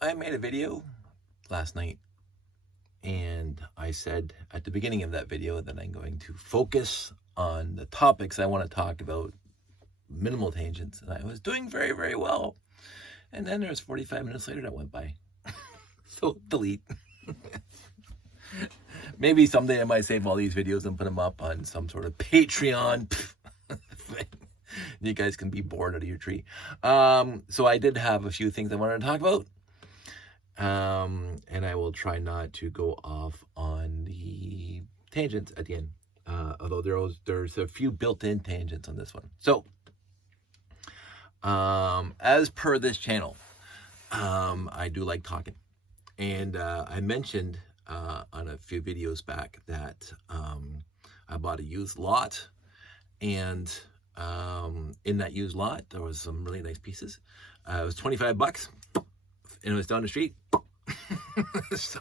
I made a video last night, and I said at the beginning of that video that I'm going to focus on the topics I want to talk about, minimal tangents, and I was doing very, very well. And then there was 45 minutes later that went by. So delete. Maybe someday I might save all these videos and put them up on some sort of Patreon thing. You guys can be bored out of your tree. So I did have a few things I wanted to talk about. And I will try not to go off on the tangents at the end. Although there's a few built-in tangents on this one. So, as per this channel, I do like talking. And I mentioned on a few videos back that I bought a used lot. And in that used lot, there was some really nice pieces. It was $25, and it was down the street. So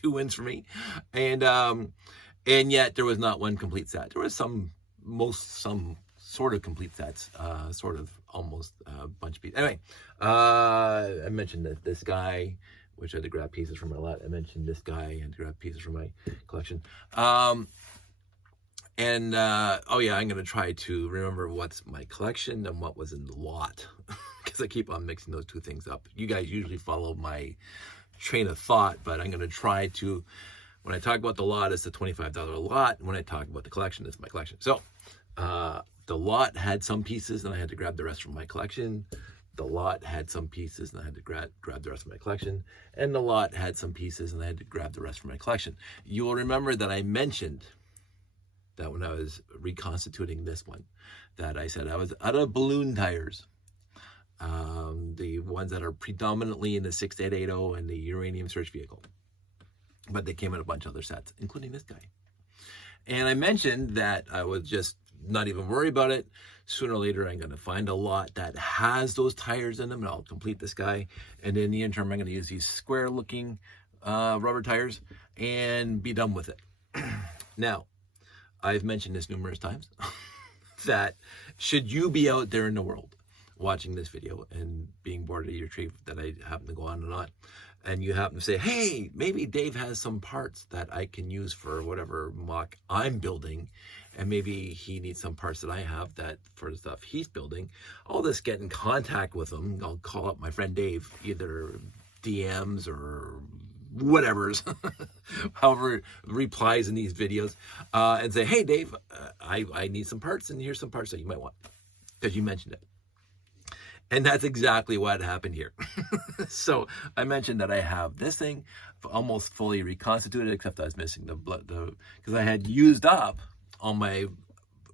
two wins for me. And yet there was not one complete set. There was some sort of complete sets, sort of almost a bunch of pieces. Anyway, I mentioned that this guy, which I had to grab pieces from my lot. I mentioned this guy and grab pieces from my collection. Oh yeah, I'm gonna try to remember what's my collection and what was in the lot, because I keep on mixing those two things up. You guys usually follow my train of thought, but I'm gonna try to, when I talk about the lot, it's the $25 lot, and when I talk about the collection, it's my collection. So the lot had some pieces, and I had to grab the rest from my collection. The lot had some pieces, and I had to grab the rest of my collection. And the lot had some pieces, and I had to grab the rest from my collection. You will remember that I mentioned that when I was reconstituting this one, that I said I was out of balloon tires. The ones that are predominantly in the 6880 and the uranium search vehicle. But they came in a bunch of other sets, including this guy. And I mentioned that I would just not even worry about it. Sooner or later, I'm going to find a lot that has those tires in them, and I'll complete this guy. And in the interim, I'm going to use these square-looking rubber tires and be done with it. Now, I've mentioned this numerous times, that should you be out there in the world watching this video and being bored of your tree that I happen to go on and on, and you happen to say, hey, maybe Dave has some parts that I can use for whatever mock I'm building, and maybe he needs some parts that I have that for the stuff he's building, I'll just get in contact with him. I'll call up my friend Dave, either DMs or whatever's, however replies in these videos, and say, hey Dave, I need some parts, and here's some parts that you might want, because you mentioned it. And that's exactly what happened here. So I mentioned that I have this thing almost fully reconstituted, except I was missing the because I had used up all my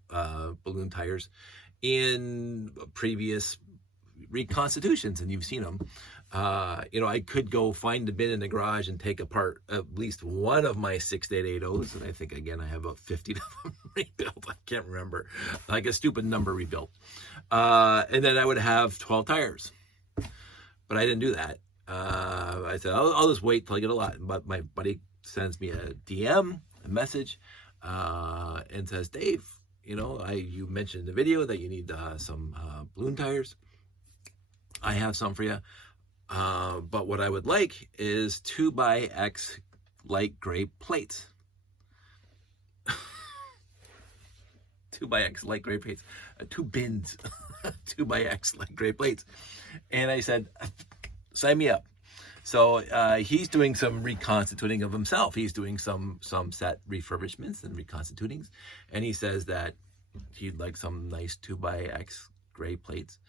balloon tires in previous reconstitutions, and you've seen them. I could go find the bin in the garage and take apart at least one of my 6880s, and I think, again, I have about 50 of them rebuilt. I can't remember, like a stupid number rebuilt. And then I would have 12 tires. But I didn't do that. I said, I'll just wait till I get a lot. But my buddy sends me a DM, a message, and says, Dave, you mentioned in the video that you need some balloon tires. I have some for you. But what I would like is 2x light gray plates. 2x light gray plates. 2 bins. 2x light gray plates. And I said, sign me up. So he's doing some reconstituting of himself. He's doing some set refurbishments and reconstitutings. And he says that he'd like some nice 2x gray plates,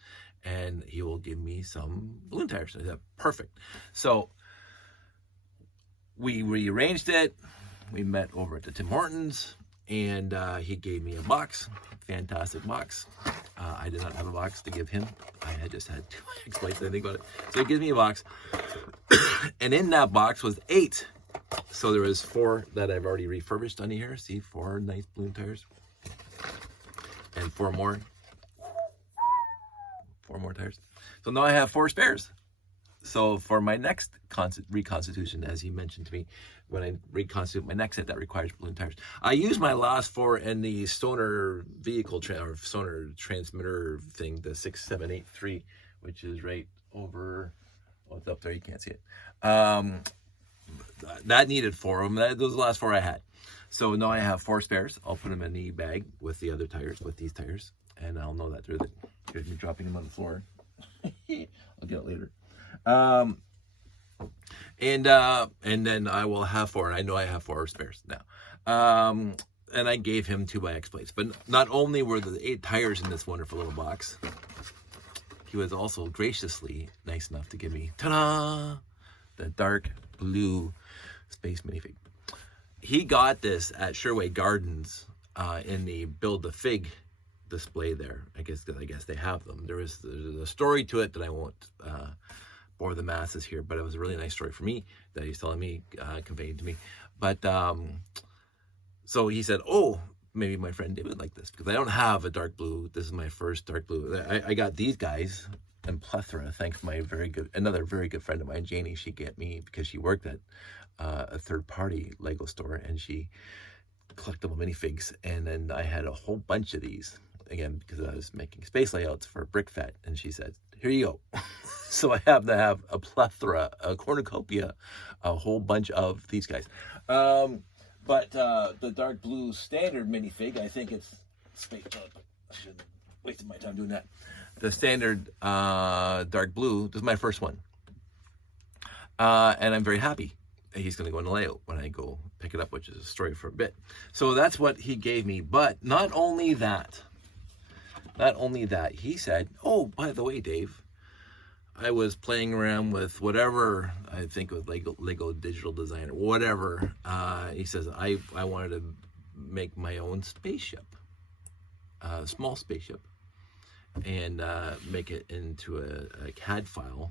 and he will give me some balloon tires. I said, perfect. So we rearranged it. We met over at the Tim Hortons, and he gave me a box, fantastic box. I did not have a box to give him. I had just had 2 plates, I think about it. So he gives me a box, and in that box was 8. So there was 4 that I've already refurbished under here. See, 4 nice balloon tires, and 4 more. 4 more tires. So now I have 4 spares. So for my next reconstitution, as he mentioned to me, when I reconstitute my next set that requires balloon tires, I use my last 4 in the Sonar vehicle or Sonar transmitter thing, the 6783, which is right over Oh, it's up there. You can't see it. That needed 4 of them. Those are the last 4 I had. So now I have 4 spares. I'll put them in the bag with the other tires, with these tires, and I'll know that they're the. Here's me dropping them on the floor. I'll get it later. And then I will have 4. And I know I have 4 spares now. And I gave him 2x plates. But not only were the 8 tires in this wonderful little box, he was also graciously nice enough to give me, ta-da, the dark blue space minifig. He got this at Sherway Gardens in the Build a Fig display there. I guess they have them. There's a story to it that I won't bore the masses here, but it was a really nice story for me that he's telling me, conveyed to me. But so he said, oh, maybe my friend David would like this, because I don't have a dark blue. This is my first dark blue. I got these guys in plethora, thanks to my another very good friend of mine, Janie. She get me because she worked at a third-party Lego store, and she collectible minifigs. And then I had a whole bunch of these, again, because I was making space layouts for BrickFet, and she said, here you go. So I have to have a plethora, a cornucopia, a whole bunch of these guys. But the dark blue standard minifig, I think it's space. I should have wasted my time doing that. The standard dark blue, this is my first one. And I'm very happy. He's going to go in the layout when I go pick it up, which is a story for a bit. So that's what he gave me. But not only that, he said, oh, by the way, Dave, I was playing around with whatever, I think it was Lego Digital Design or whatever. He says, I wanted to make my own spaceship, small spaceship, and make it into a CAD file.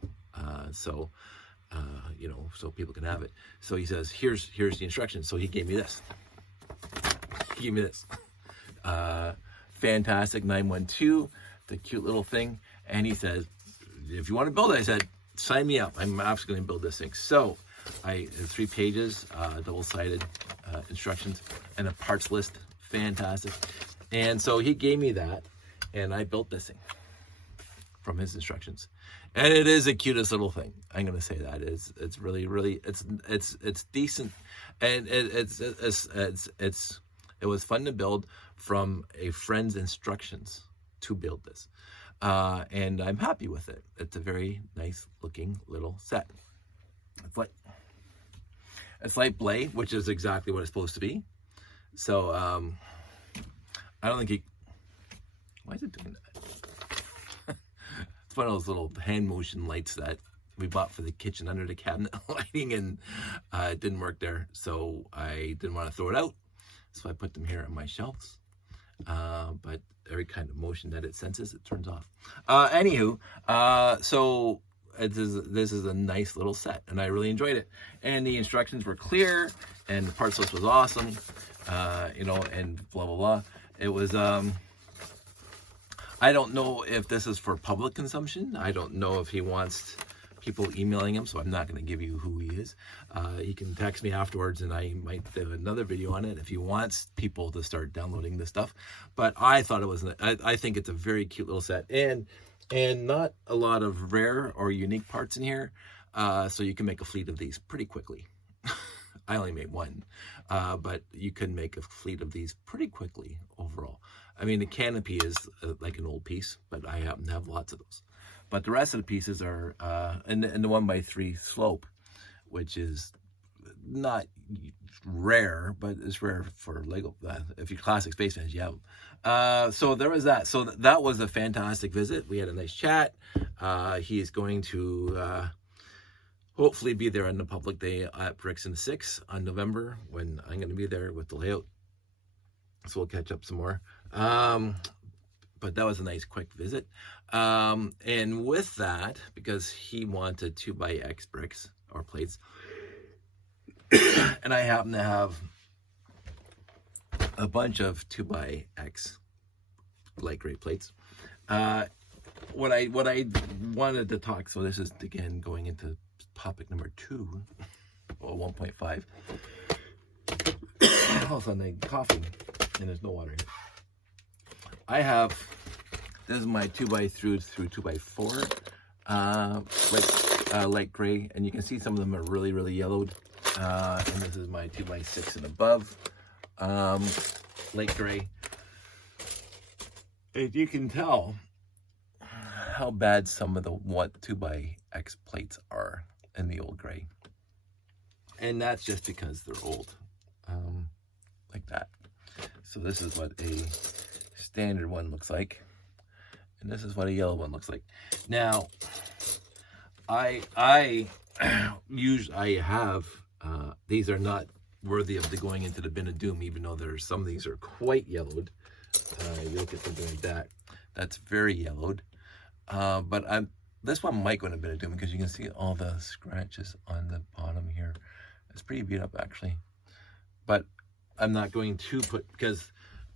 So people can have it. So he says, here's the instructions. So he gave me this. Fantastic 912, the cute little thing. And he says, if you want to build it, I said, sign me up. I'm absolutely going to build this thing. So I 3 pages, double-sided instructions, and a parts list. Fantastic. And so he gave me that, and I built this thing from his instructions. And it is the cutest little thing. I'm going to say that. It's really, really, it's decent. And it was fun to build from a friend's instructions to build this. And I'm happy with it. It's a very nice looking little set. It's like Blay, which is exactly what it's supposed to be. So I don't think why is it doing that? It's one of those little hand motion lights that we bought for the kitchen under the cabinet lighting, and it didn't work there. So I didn't want to throw it out. So I put them here on my shelves. But every kind of motion that it senses, it turns off. So this is a nice little set, and I really enjoyed it. And the instructions were clear, and the parts list was awesome, and blah, blah, blah. It was, I don't know if this is for public consumption. I don't know if he wants people emailing him, so I'm not going to give you who he is. He can text me afterwards, and I might do another video on it if he wants people to start downloading this stuff. But I thought it was, I think it's a very cute little set, and not a lot of rare or unique parts in here, so you can make a fleet of these pretty quickly. I only made one, but you can make a fleet of these pretty quickly overall. I mean, the canopy is like an old piece, but I happen to have lots of those. But the rest of the pieces are, and the 1x3 slope, which is not rare, but it's rare for Lego. If you're classic space fans, you have them. So there was that. So that was a fantastic visit. We had a nice chat. He is going to hopefully be there on the public day at Bricks and 6 on November, when I'm going to be there with the layout. So we'll catch up some more. But that was a nice quick visit. And with that, because he wanted 2x bricks or plates, and I happen to have a bunch of 2x light gray plates. What I wanted to talk, so this is again going into topic number 2 or 1.5. All of a sudden I'm coughing and there's no water here. This is my 2x through 2x4 light gray, and you can see some of them are really, really yellowed. And this is my 2x6 and above, light gray. And you can tell how bad some of the 2x plates are in the old gray. And that's just because they're old, like that. So this is what a standard one looks like. And this is what a yellow one looks like. Now, I have, these are not worthy of the going into the bin of doom, even though there's some of these are quite yellowed. You look at something like that, that's very yellowed. But this one might go in a bin of doom because you can see all the scratches on the bottom here. It's pretty beat up actually. But I'm not going to put, because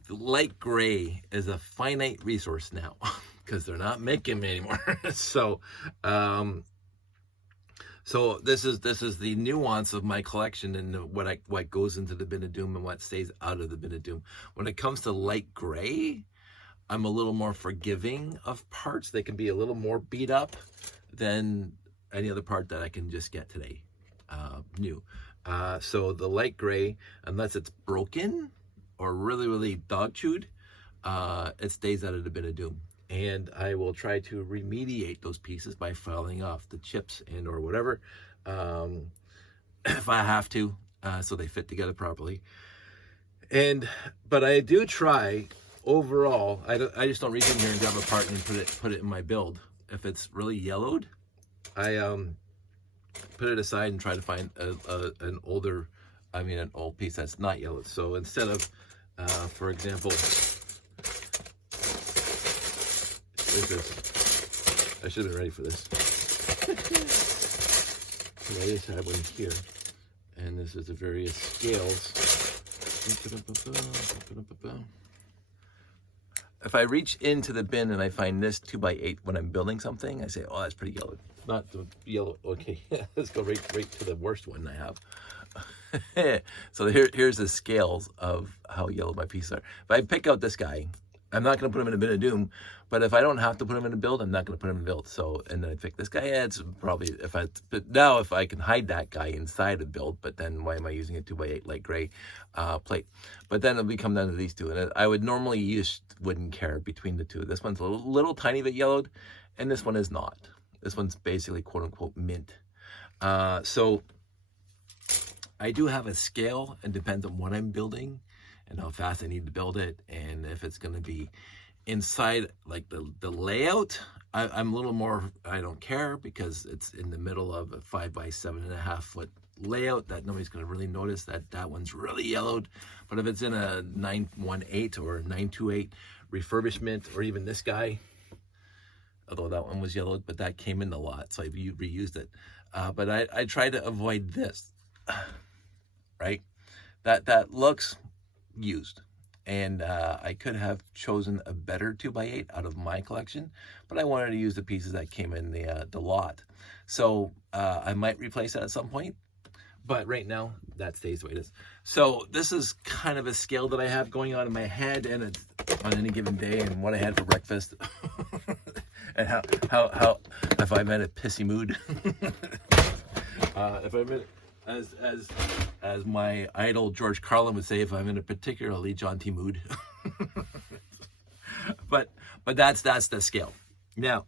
the light gray is a finite resource now because they're not making them anymore. So this is the nuance of my collection and what goes into the bin of doom and what stays out of the bin of doom. When it comes to light gray, I'm a little more forgiving of parts. They can be a little more beat up than any other part that I can just get today, new. So the light gray, unless it's broken or really, really dog chewed, it stays out of the bin of doom. And I will try to remediate those pieces by filing off the chips and or whatever, if I have to, so they fit together properly. But I do try overall. I just don't reach in here and grab a part and put it in my build. If it's really yellowed, I put it aside and try to find an old piece that's not yellowed. So instead of, for example, I should have been ready for this. I just had one here, and this is the various scales. If I reach into the bin and I find this 2x8 when I'm building something, I say, oh, that's pretty yellowed. Not the yellow. Okay, let's go right to the worst one I have. So here's the scales of how yellow my pieces are. If I pick out this guy, I'm not going to put him in a bin of doom, but if I don't have to put him in a build, I'm not going to put him in a build. So, and then I pick this guy. Yeah, it's probably, but now if I can hide that guy inside a build, but then why am I using a 2x8 light gray plate? But then it'll become down to these two. And I would normally wouldn't care between the two. This one's a little tiny bit yellowed, and this one is not. This one's basically quote unquote mint. So I do have a scale, and depends on what I'm building and how fast I need to build it, and if it's going to be inside like the layout, I'm a little more, I don't care, because it's in the middle of a 5x7.5 foot layout that nobody's going to really notice that one's really yellowed. But if it's in a 918 or 928 refurbishment, or even this guy, although that one was yellowed, but that came in the lot, so I reused it. But I try to avoid this, right? That looks used, and I could have chosen a better 2x8 out of my collection, but I wanted to use the pieces that came in the lot. So I might replace that at some point, but right now that stays the way it is. So this is kind of a scale that I have going on in my head, and it's on any given day, and what I had for breakfast and how if I'm in a pissy mood, if I'm in, as my idol George Carlin would say, if I'm in a particularly jaunty mood. but that's the scale. Now,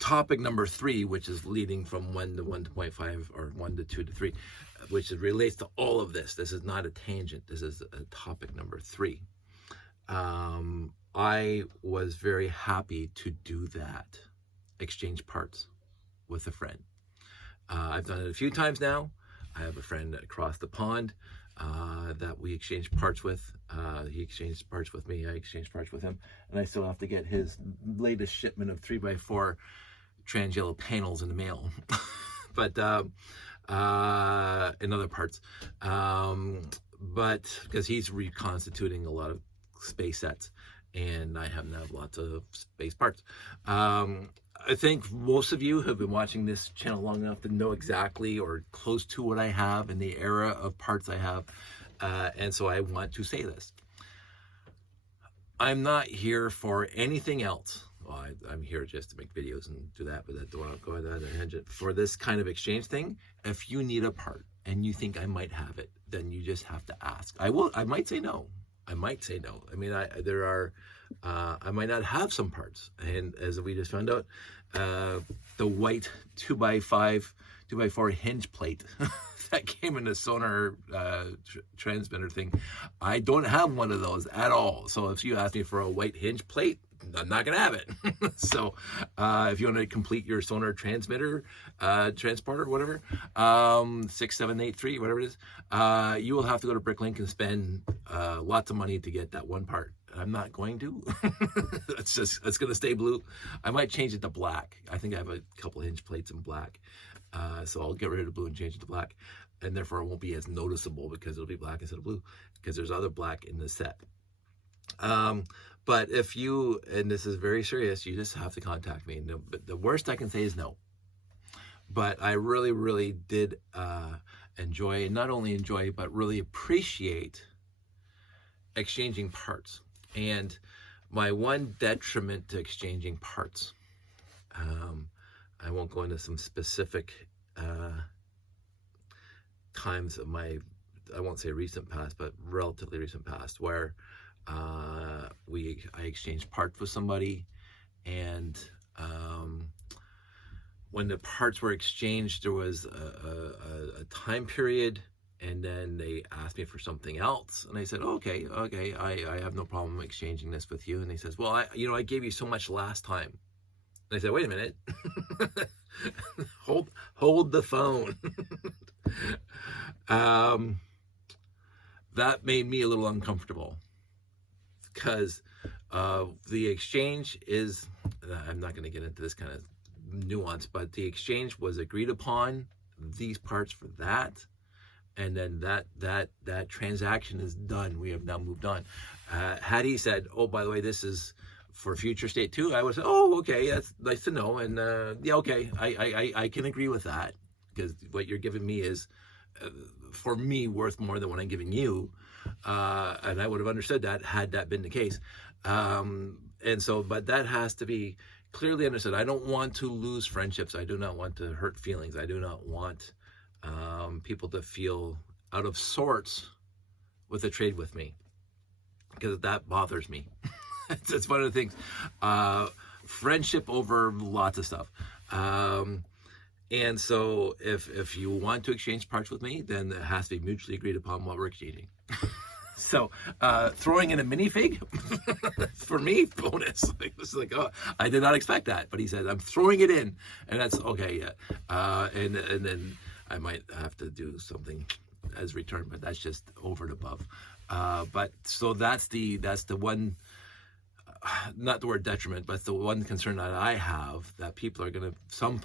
topic number 3, which is leading from 1 to 1.5 or 1 to 2 to 3, which relates to all of this. This is not a tangent. This is a topic number 3. I was very happy to do that, exchange parts with a friend. I've done it a few times now. I have a friend across the pond that we exchanged parts with. He exchanged parts with me. I exchanged parts with him. And I still have to get his latest shipment of 3x4 trans yellow panels in the mail. But in other parts. But because he's reconstituting a lot of space sets, and I happen to have lots of space parts. I think most of you have been watching this channel long enough to know exactly or close to what I have in the era of parts I have. And so I want to say this. I'm not here for anything else, well, I'm here just to make videos and do that, but that don't want to go on that tangent. For this kind of exchange thing, if you need a part and you think I might have it, then you just have to ask. I might say no. I might say no. I mean, I might not have some parts. And as we just found out, the white 2x5, 2x4 hinge plate that came in the sonar transmitter thing, I don't have one of those at all. So if you ask me for a white hinge plate, I'm not gonna have it. So if you want to complete your sonar transmitter, transporter, whatever, 6783, whatever it is, you will have to go to Bricklink and spend lots of money to get that one part. I'm not going to. It's gonna stay blue. I might change it to black. I think I have a couple hinge plates in black. So I'll get rid of the blue and change it to black, and therefore it won't be as noticeable because it'll be black instead of blue, because there's other black in the set. But if you, and this is very serious, you just have to contact me. No, but the worst I can say is no. But I really, really did enjoy, not only enjoy, but really appreciate exchanging parts. And my one detriment to exchanging parts, I won't go into some specific times of my, I won't say recent past, but relatively recent past, where I exchanged parts with somebody, and when the parts were exchanged, there was a time period, and then they asked me for something else, and I said, okay, I have no problem exchanging this with you. And he says, well, I gave you so much last time. And I said, wait a minute, hold the phone. That made me a little uncomfortable, because the exchange is, I'm not going to get into this kind of nuance, but the exchange was agreed upon, these parts for that, and then that transaction is done. We have now moved on. Had he said, oh, by the way, this is for future state too, I would say, oh, okay, that's nice to know. And yeah, okay, I can agree with that, because what you're giving me is, for me, worth more than what I'm giving you. And I would have understood that had that been the case. And so, but that has to be clearly understood. I don't want to lose friendships. I do not want to hurt feelings. I do not want people to feel out of sorts with a trade with me, because that bothers me. It's one of the things. Friendship over lots of stuff. And so if you want to exchange parts with me, then it has to be mutually agreed upon what we're exchanging. So throwing in a minifig, for me, bonus. It's like, oh, I did not expect that. But he said, I'm throwing it in. And that's okay, yeah. And then I might have to do something as return, but that's just over and above. But so that's the one, not the word detriment, but the one concern that I have, that people are going to, some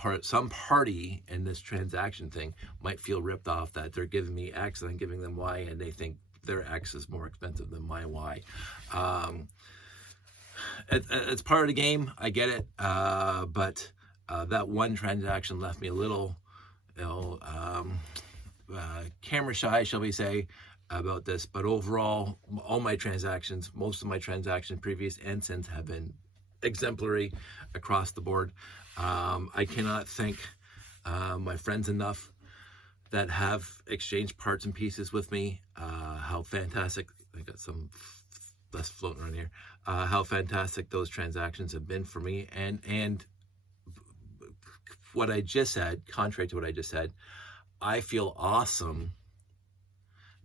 party in this transaction thing might feel ripped off, that they're giving me X and I'm giving them Y, and they think their X is more expensive than my Y. It's part of the game. I get it. But that one transaction left me a little, camera shy, shall we say, about this. But overall, all my transactions, most of my transactions, previous and since, have been exemplary across the board. I cannot thank my friends enough that have exchanged parts and pieces with me. How fantastic, I got some less floating around here, how fantastic those transactions have been for me. And what I just said, contrary to what I just said, I feel awesome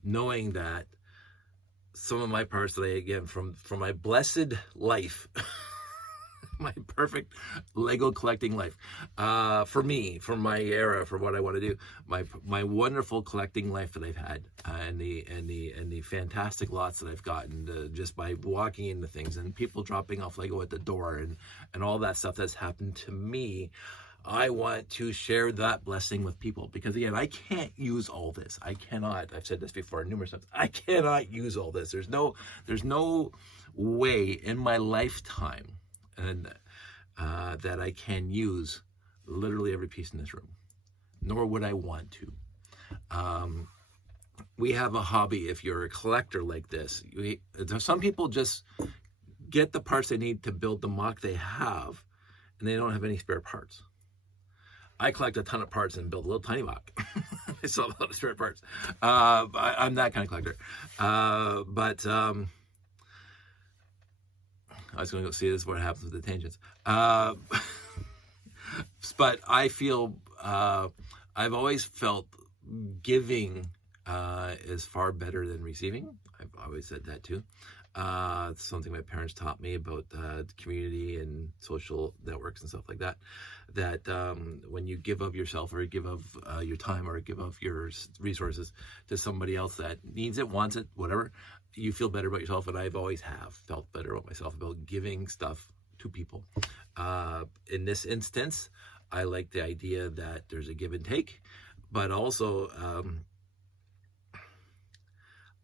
knowing that some of my parts that I get from my blessed life, my perfect Lego collecting life, for me, for my era, for what I want to do, my wonderful collecting life that I've had, and the fantastic lots that I've gotten just by walking into things, and people dropping off Lego at the door, and all that stuff that's happened to me. I want to share that blessing with people, because again, I can't use all this. I cannot. I've said this before numerous times. I cannot use all this. There's no way in my lifetime and that I can use literally every piece in this room, nor would I want to. We have a hobby. If you're a collector like this, some people just get the parts they need to build the MOC they have, and they don't have any spare parts. I collect a ton of parts and build a little tiny MOC. I still have a lot of spare parts. I'm that kind of collector. But I was going to go see this, what happens with the tangents. But I feel, I've always felt giving is far better than receiving. I've always said that too. It's something my parents taught me about community and social networks and stuff like that. That when you give of yourself or give of your time or give of your resources to somebody else that needs it, wants it, whatever, you feel better about yourself. And I've always felt better about myself about giving stuff to people. In this instance, I like the idea that there's a give and take, but also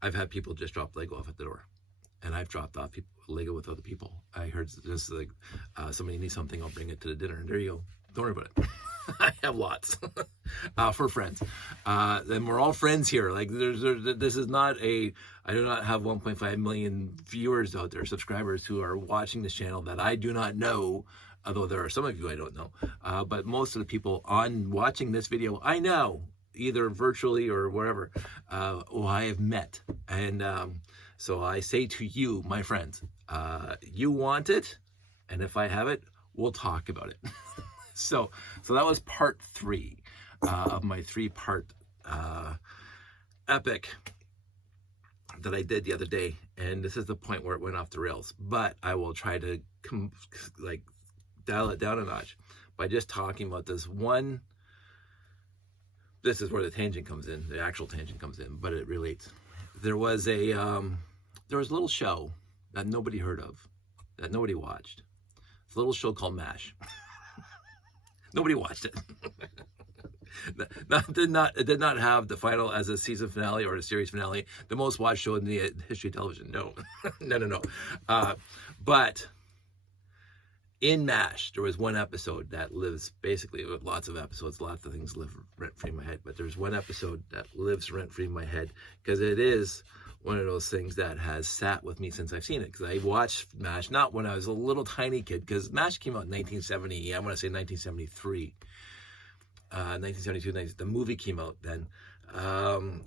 I've had people just drop Lego off at the door. And I've dropped off Lego with other people. I heard this like somebody needs something, I'll bring it to the dinner. And there you go. Don't worry about it. I have lots for friends. And we're all friends here. Like this is not I do not have 1.5 million viewers out there, subscribers who are watching this channel that I do not know. Although there are some of you I don't know. But most of the people watching this video, I know, either virtually or wherever, who I have met. And so I say to you, my friends, you want it, and if I have it, we'll talk about it. so that was part 3 of my 3-part epic that I did the other day, and this is the point where it went off the rails. But I will try to dial it down a notch by just talking about this one. This is where the tangent comes in, the actual tangent comes in, but it relates. There was a little show that nobody heard of, that nobody watched. It's a little show called MASH. Nobody watched it. It did not have the final as a season finale or a series finale, the most watched show in the history of television. No, no. But in MASH, there was one episode that lives, basically, lots of episodes, lots of things live rent-free in my head, but there's one episode that lives rent-free in my head because it is one of those things that has sat with me since I've seen it. Because I watched MASH, not when I was a little tiny kid, because MASH came out in 1970, I want to say 1973. 1972, the movie came out then.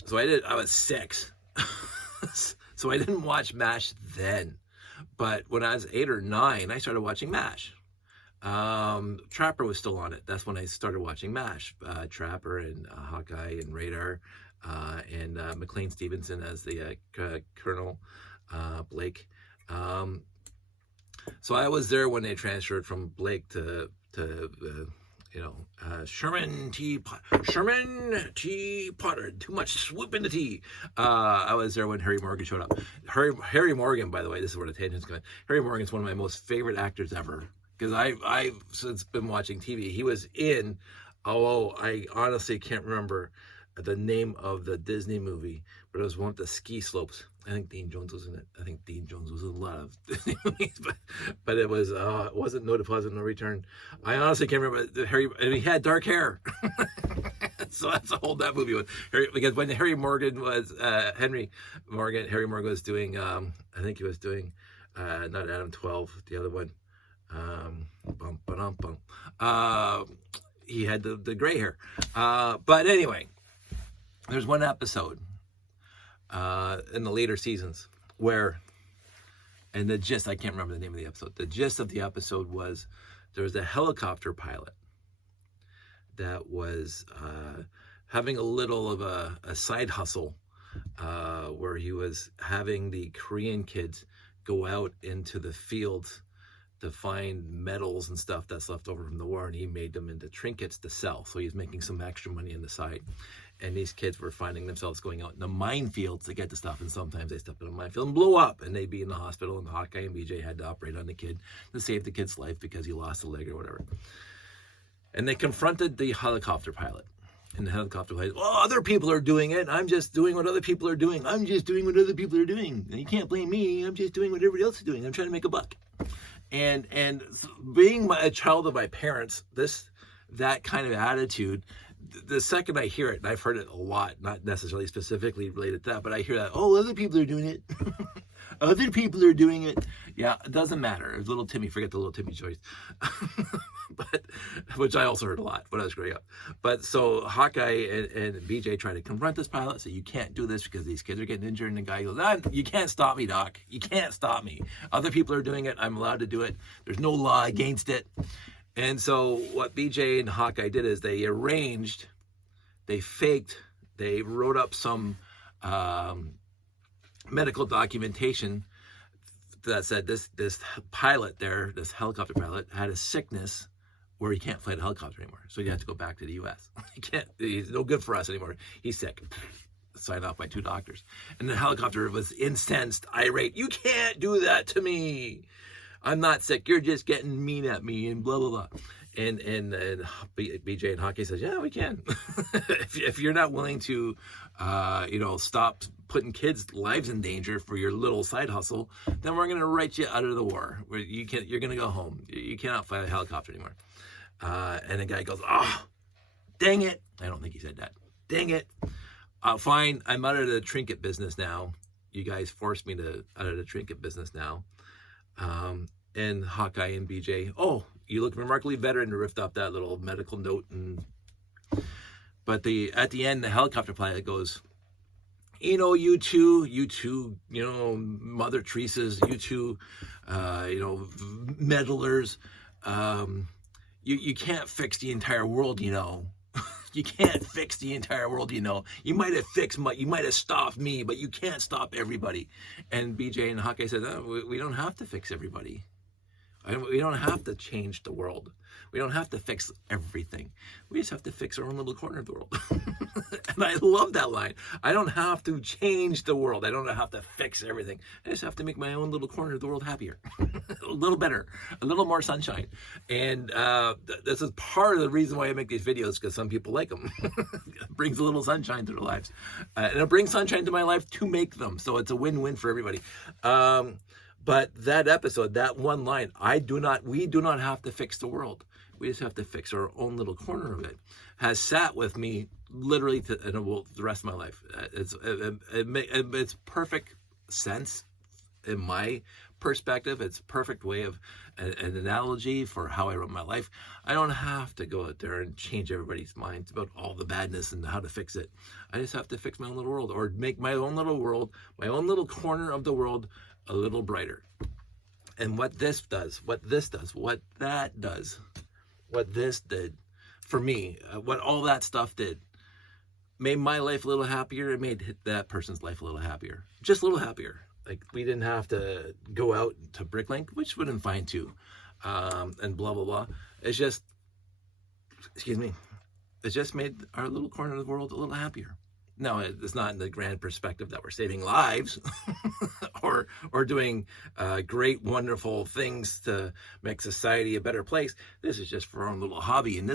So I was 6. So I didn't watch MASH then. But when I was 8 or 9, I started watching MASH. Trapper was still on it. That's when I started watching MASH. Trapper and Hawkeye and Radar and McLean Stevenson as the Colonel Blake. So I was there when they transferred from Blake to Sherman T. Potter. Too much swoop in the tea. I was there when Harry Morgan showed up. Harry Morgan, by the way, this is where the tangent's going. Harry Morgan's one of my most favorite actors ever. Because I've since been watching TV. He was in, I honestly can't remember the name of the Disney movie, but it was one of the ski slopes. I think Dean Jones was in it. I think Dean Jones was in a lot of Disney movies, but it wasn't No Deposit, No Return. I honestly can't remember. And he had dark hair. So that's the whole that movie was. Because when Harry Morgan was Harry Morgan was doing, I think he was doing, not Adam 12, the other one. He had the gray hair. But anyway, there's one episode in the later seasons where, and the gist, I can't remember the name of the episode. The gist of the episode was there was a helicopter pilot that was having a little of a side hustle where he was having the Korean kids go out into the fields to find metals and stuff that's left over from the war, and he made them into trinkets to sell. So he's making some extra money on the side. And these kids were finding themselves going out in the minefields to get the stuff, and sometimes they step in a minefield and blow up, and they'd be in the hospital, and Hawkeye and BJ had to operate on the kid to save the kid's life because he lost a leg or whatever. And they confronted the helicopter pilot. And the helicopter pilot, other people are doing it. I'm just doing what other people are doing. I'm just doing what other people are doing. And you can't blame me. I'm just doing what everybody else is doing. I'm trying to make a buck. And being a child of my parents, that kind of attitude, the second I hear it, and I've heard it a lot, not necessarily specifically related to that, but I hear that, other people are doing it. Other people are doing it. Yeah, it doesn't matter. Little Timmy, forget the little Timmy choice. But, which I also heard a lot when I was growing up. But so Hawkeye and BJ try to confront this pilot, say, you can't do this because these kids are getting injured. And the guy goes, you can't stop me, Doc. You can't stop me. Other people are doing it. I'm allowed to do it. There's no law against it. And so what BJ and Hawkeye did is they faked, they wrote up some medical documentation that said this pilot there, this helicopter pilot, had a sickness where he can't fly the helicopter anymore. So he had to go back to the U.S. He's no good for us anymore. He's sick. Signed off by 2 doctors. And the helicopter was incensed, irate. You can't do that to me. I'm not sick. You're just getting mean at me and blah, blah, blah. And BJ and Hockey says, yeah, we can. if you're not willing to, stop putting kids' lives in danger for your little side hustle, then we're going to write you out of the war. You're going to go home. You cannot fly a helicopter anymore. And the guy goes, oh, dang it. I don't think he said that. Dang it. Fine. I'm out of the trinket business now. You guys forced me out of the trinket business now. And Hawkeye and BJ, oh, you look remarkably better, and ripped up that little medical note. But at the end, the helicopter pilot goes, you two, Mother Teresa's, you two, meddlers, you can't fix the entire world, You can't fix the entire world, You might have stopped me, but you can't stop everybody. And BJ and Hawkeye said, oh, we don't have to fix everybody. We don't have to change the world. We don't have to fix everything. We just have to fix our own little corner of the world. And I love that line. I don't have to change the world. I don't have to fix everything. I just have to make my own little corner of the world happier. A little better. A little more sunshine. And this is part of the reason why I make these videos, because some people like them. It brings a little sunshine to their lives. And it brings sunshine to my life to make them. So it's a win-win for everybody. But that episode, that one line, we do not have to fix the world. We just have to fix our own little corner of it, has sat with me literally the rest of my life. It's perfect sense in my perspective. It's a perfect way of an analogy for how I run my life. I don't have to go out there and change everybody's minds about all the badness and how to fix it. I just have to fix my own little world, or make my own little world, my own little corner of the world, a little brighter. And what this does, what that does, what this did for me, what all that stuff did, made my life a little happier. It made that person's life a little happier, just a little happier. Like, we didn't have to go out to Bricklink, which would have been fine too, and blah, blah, blah. It's just, it just made our little corner of the world a little happier. No, it's not in the grand perspective that we're saving lives or doing great, wonderful things to make society a better place. This is just for our own little hobby. In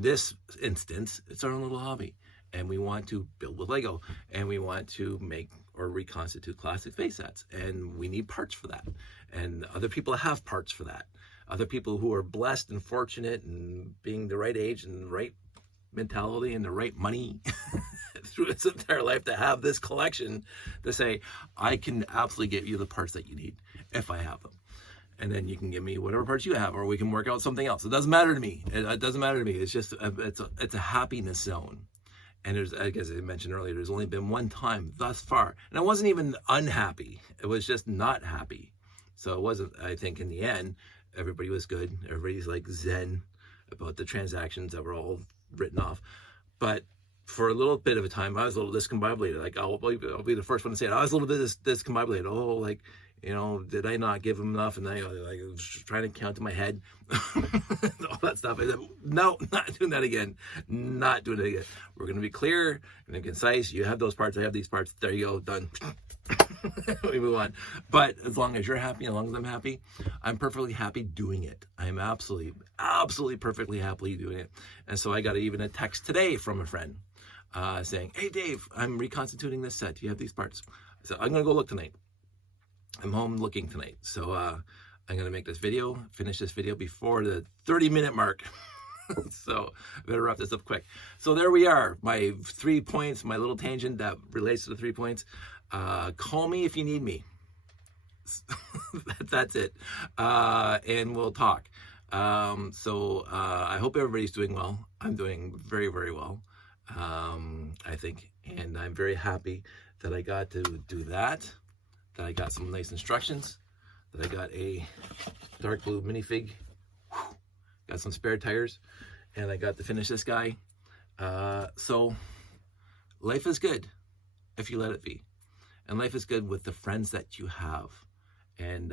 this instance, it's our own little hobby. And we want to build with Lego, and we want to make or reconstitute classic face sets. And we need parts for that. And other people have parts for that. Other people who are blessed and fortunate and being the right age and the right mentality and the right money through its entire life to have this collection, to say, I can absolutely get you the parts that you need if I have them. And then you can give me whatever parts you have, or we can work out something else. It doesn't matter to me. It doesn't matter to me. It's just, it's a happiness zone. And there's, I guess I mentioned earlier, there's only been one time thus far. And I wasn't even unhappy. It was just not happy. So it wasn't, I think in the end, everybody was good. Everybody's like zen about the transactions that were all written off. But for a little bit of a time, I was a little discombobulated. Like, I'll be the first one to say it. I was a little bit discombobulated. Oh, like, did I not give him enough? And I was trying to count in my head, all that stuff. I said, no, not doing that again. Not doing it again. We're going to be clear and concise. You have those parts. I have these parts. There you go. Done. We move on. But as long as you're happy, as long as I'm happy, I'm perfectly happy doing it. I'm absolutely perfectly happily doing it. And so I got even a text today from a friend saying, hey, Dave, I'm reconstituting this set. Do you have these parts? I said, I'm going to go look tonight. I'm home looking tonight. So I'm going to make this video, finish this video before the 30-minute mark. So I better wrap this up quick. So there we are. My 3 points, my little tangent that relates to the 3 points. Call me if you need me. That's it. And we'll talk. I hope everybody's doing well. I'm doing very, very well, I think. And I'm very happy that I got to do that I got some nice instructions, that I got a dark blue minifig, got some spare tires, and I got to finish this guy. So life is good if you let it be. And life is good with the friends that you have. And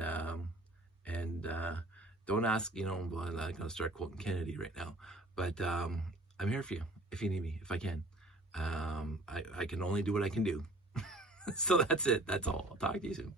don't ask, well, I'm not going to start quoting Kennedy right now, but I'm here for you if you need me, if I can. I can only do what I can do. So that's it. That's all. I'll talk to you soon.